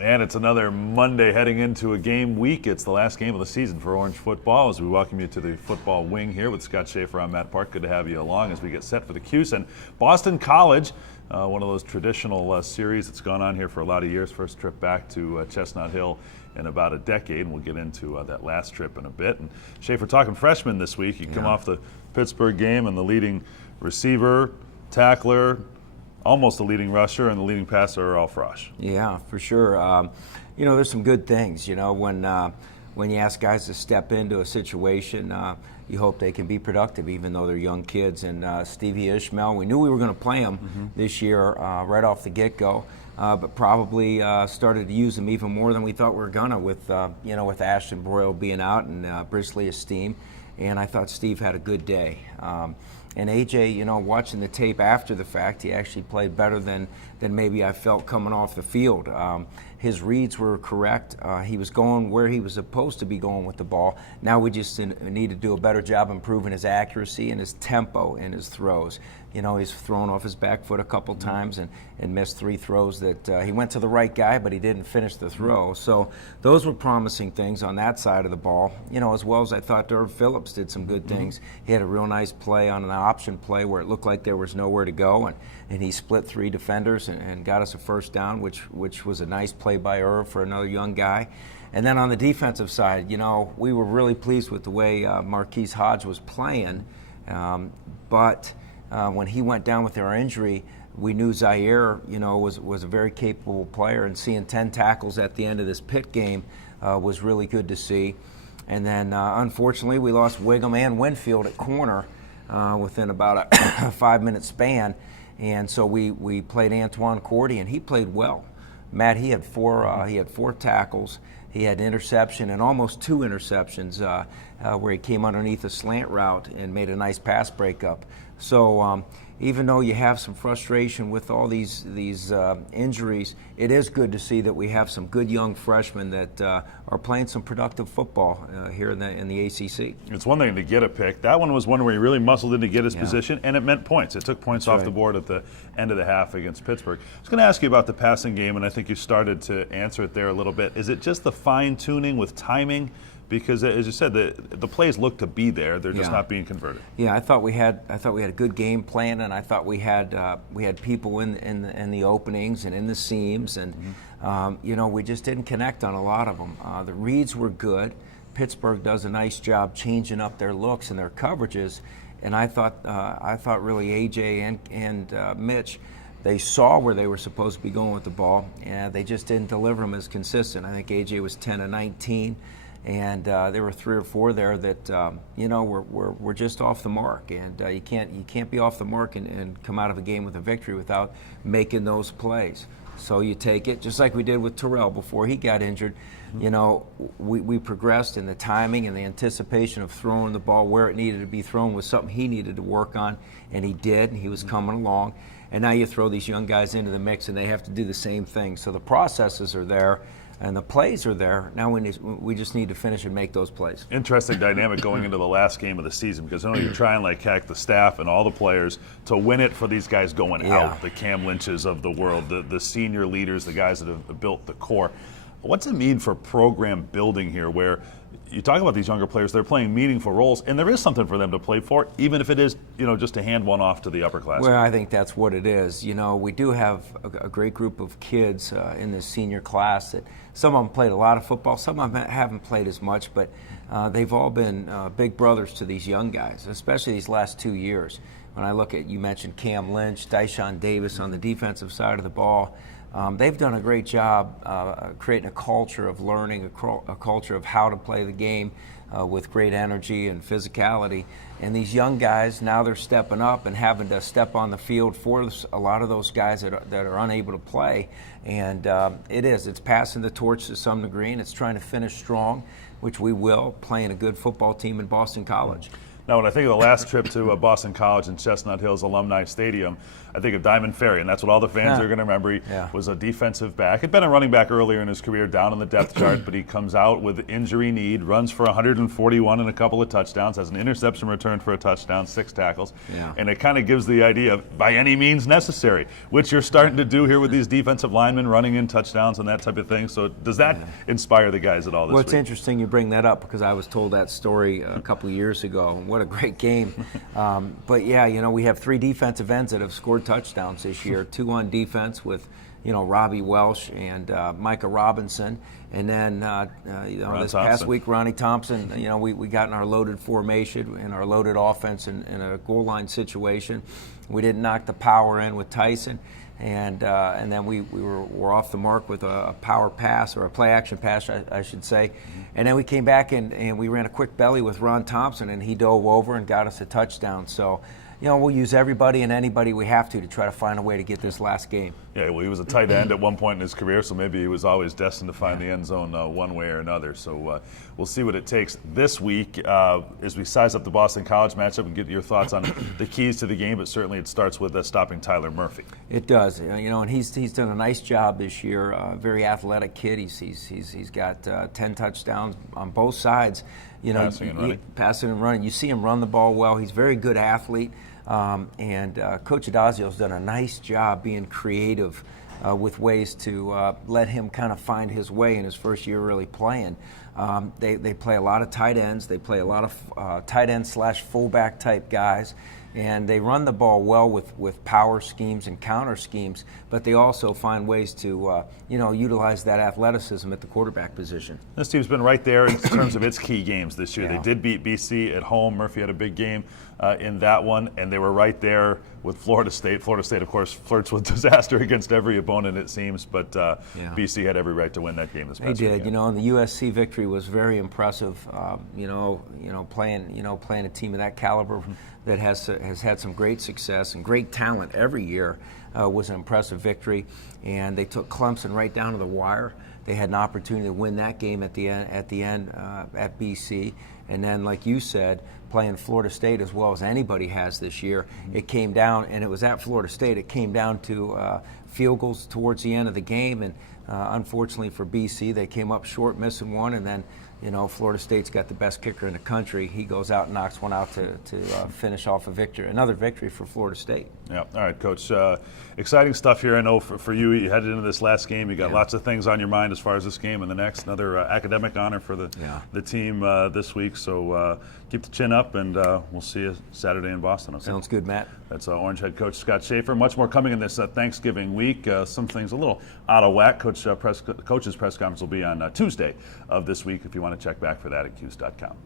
And it's another Monday heading into a game week. It's the last game of the season for Orange football as we welcome you to the football wing here with Scott Shafer. I'm Matt Park. Good to have you along as we get set for the Cuse. And Boston College, one of those traditional series that's gone on here for a lot of years. First trip back to Chestnut Hill in about a decade, and we'll get into that last trip in a bit. And Shafer, talking freshmen this week. You come off the Pittsburgh game and the leading receiver, tackler, almost the leading rusher, and the leading passer are all fresh. Yeah, for sure. There's some good things. When you ask guys to step into a situation, you hope they can be productive, even though they're young kids. And Stevie Ishmael, we knew we were going to play him this year right off the get-go, but probably started to use him even more than we thought we were gonna with Ashton Broyle being out and Brisley Esteem. And I thought Steve had a good day. And AJ, watching the tape after the fact, he actually played better than maybe I felt coming off the field. His reads were correct. He was going where he was supposed to be going with the ball. Now we just need to do a better job improving his accuracy and his tempo in his throws. He's thrown off his back foot a couple times and missed 3 throws that he went to the right guy, but he didn't finish the throw. So those were promising things on that side of the ball, as well as I thought Durham Phillips did some good things. He had a real nice play on an option play where it looked like there was nowhere to go, and he split 3 defenders and got us a first down, which was a nice play by Irv for another young guy. And then on the defensive side, we were really pleased with the way Marquise Hodge was playing, but when he went down with our injury, we knew Zaire, was a very capable player, and seeing 10 tackles at the end of this Pitt game was really good to see. And then, unfortunately, we lost Wiggum and Winfield at corner within about a 5-minute span, and so we played Antoine Cordy, and he played well. Matt, he had 4 tackles. He had interception and almost 2 interceptions where he came underneath a slant route and made a nice pass breakup. So even though you have some frustration with all these injuries, it is good to see that we have some good young freshmen that are playing some productive football here in the ACC. It's one thing to get a pick. That one was one where he really muscled in to get his position, and it meant points. It took points off the board at the end of the half against Pittsburgh. I was going to ask you about the passing game, and I think you started to answer it there a little bit. Is it just the fine-tuning with timing? Because, as you said, the plays look to be there; they're just not being converted. Yeah, I thought we had a good game plan, and I thought we had people in the openings and in the seams, and we just didn't connect on a lot of them. The reads were good. Pittsburgh does a nice job changing up their looks and their coverages, and I thought really AJ and Mitch, they saw where they were supposed to be going with the ball, and they just didn't deliver them as consistent. I think AJ was 10 of 19. And there were 3 or 4 there that were just off the mark, and you can't be off the mark and come out of a game with a victory without making those plays. So you take it, just like we did with Terrell before he got injured. We progressed in the timing and the anticipation of throwing the ball where it needed to be thrown was something he needed to work on, and he did, and he was coming along. And now you throw these young guys into the mix, and they have to do the same thing. So the processes are there. And the plays are there. Now we just need to finish and make those plays. Interesting dynamic going into the last game of the season, because I know you're trying like heck, the staff and all the players, to win it for these guys going out, the Cam Lynches of the world, the senior leaders, the guys that have built the core. What's it mean for program building here, where you talk about these younger players, they're playing meaningful roles, and there is something for them to play for, even if it is, just to hand one off to the upperclassmen? Well, I think that's what it is. We do have a great group of kids in this senior class that some of them played a lot of football, some of them haven't played as much, but they've all been big brothers to these young guys, especially these last 2 years. When I look at, you mentioned Cam Lynch, Dyshawn Davis on the defensive side of the ball. They've done a great job creating a culture of learning, a culture of how to play the game with great energy and physicality. And these young guys, now they're stepping up and having to step on the field for a lot of those guys that are unable to play. And it's passing the torch to some degree, and it's trying to finish strong, which we will, playing a good football team in Boston College. Now, when I think of the last trip to Boston College and Chestnut Hills Alumni Stadium, I think of Diamond Ferry, and that's what all the fans are going to remember. He was a defensive back. He'd been a running back earlier in his career, down in the depth chart, but he comes out with injury need, runs for 141 and a couple of touchdowns, has an interception return for a touchdown, 6 tackles, and it kind of gives the idea of by any means necessary, which you're starting to do here with these defensive linemen running in touchdowns and that type of thing. So does that inspire the guys at all this week? Well, it's interesting you bring that up because I was told that story a couple of years ago. What a great game. But yeah, we have 3 defensive ends that have scored touchdowns this year, 2 on defense with, Robbie Welsh and Micah Robinson. And then, this past week, Ronnie Thompson, we got in our loaded formation, in our loaded offense in a goal line situation. We didn't knock the power in with Tyson. And then we were off the mark with a power pass, or a play action pass, I should say. And then we came back and we ran a quick belly with Ron Thompson, and he dove over and got us a touchdown. So, we'll use everybody and anybody we have to try to find a way to get this last game. Yeah, well, he was a tight end at one point in his career, so maybe he was always destined to find the end zone one way or another. So we'll see what it takes this week as we size up the Boston College matchup and get your thoughts on the keys to the game. But certainly it starts with stopping Tyler Murphy. It does, and he's done a nice job this year. Very athletic kid. He's got 10 touchdowns on both sides. Passing and running. Passing and running. You see him run the ball well. He's a very good athlete. And Coach Adazio's done a nice job being creative with ways to let him kind of find his way in his first year really playing. They play a lot of tight ends. They play a lot of tight end / fullback type guys. And they run the ball well with power schemes and counter schemes, but they also find ways to utilize that athleticism at the quarterback position. This team's been right there in terms of its key games this year. They did beat BC at home. Murphy had a big game in that one, and they were right there with Florida State. Florida State, of course, flirts with disaster against every opponent, it seems, but BC had every right to win that game this past weekend. They did. And the USC victory was very impressive. Playing a team of that caliber that has had some great success and great talent every year was an impressive victory. And they took Clemson right down to the wire. They had an opportunity to win that game at the end at BC. And then, like you said, playing Florida State as well as anybody has this year, it came down, and it was at Florida State, it came down to field goals towards the end of the game. And unfortunately for BC, they came up short, missing one, and then Florida State's got the best kicker in the country. He goes out and knocks one out to finish off another victory for Florida State. Yeah. All right, Coach. Exciting stuff here. I know for you, you headed into this last game. You got lots of things on your mind as far as this game and the next. Another academic honor for the team this week. So keep the chin up, and we'll see you Saturday in Boston. Okay? Sounds good, Matt. That's Orange head coach Scott Shafer. Much more coming in this Thanksgiving week. Some things a little out of whack. Coach's press conference will be on Tuesday of this week if you want to check back for that at Cuse.com.